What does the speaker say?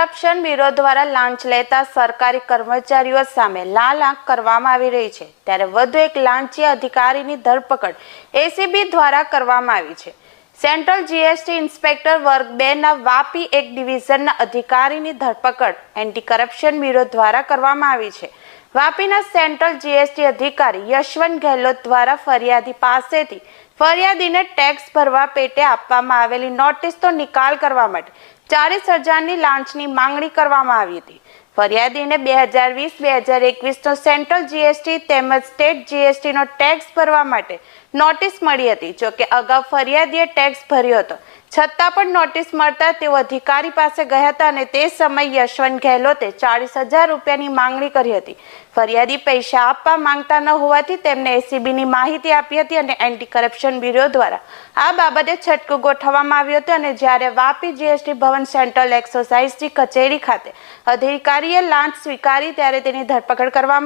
Corruption bureau દ્વારા લાંચ લેતા સરકારી કર્મચારીઓ સામે લાલ આંખ કરવામાં આવી રહી છે. ત્યારે વધુ એક લાંચી અધિકારીની ધરપકડ એસીબી દ્વારા કરવામાં આવી છે. સેન્ટ્રલ જીએસટી ઇન્સ્પેક્ટર વર્ગ બે ના વાપી એક ડિવિઝનના અધિકારીની ધરપકડ એન્ટી કરપ્શન બ્યુરો દ્વારા કરવામાં આવી છે. વાપીના સેન્ટ્રલ જીએસટી અધિકારી યશવંત ગેહલોત દ્વારા ફરિયાદી પાસેથી ફરિયાદીને ટેક્સ ભરવા પેટે આપવામાં આવેલી નોટિસનો નિકાલ કરવા માટે ચાલીસ હજારની લાંચની માંગણી કરવામાં આવી હતી. ફરિયાદીને બે હજાર વીસ, બે હજાર એકવીસનો સેન્ટ્રલ જીએસટી તેમજ સ્ટેટ જીએસટીનો ટેક્સ ભરવા માટે નોટિસ મળી હતી. જોકે અગાઉ ફરિયાદીએ ટેક્સ ભર્યો હતો. છતાં પણ નોટિસ મળતા તેઓ અધિકારી પાસે ગયા હતા અને તે સમયે યશવંત ગેહલોતે ચાલીસ હજાર રૂપિયાની માંગણી કરી હતી. ફરિયાદી પૈસા આપવા માંગતા ન હોવાથી તેમને એસીબીની માહિતી આપી હતી અને એન્ટી કરપ્શન બ્યુરો દ્વારા આ બાબતે છટકું ગોઠવવામાં આવ્યું હતું અને જ્યારે વાપી જીએસટી ભવન સેન્ટ્રલ એક્સરસાઇઝની કચેરી ખાતે અધિકારીએ લાંચ સ્વીકારી ત્યારે તેની ધરપકડ કરવામાં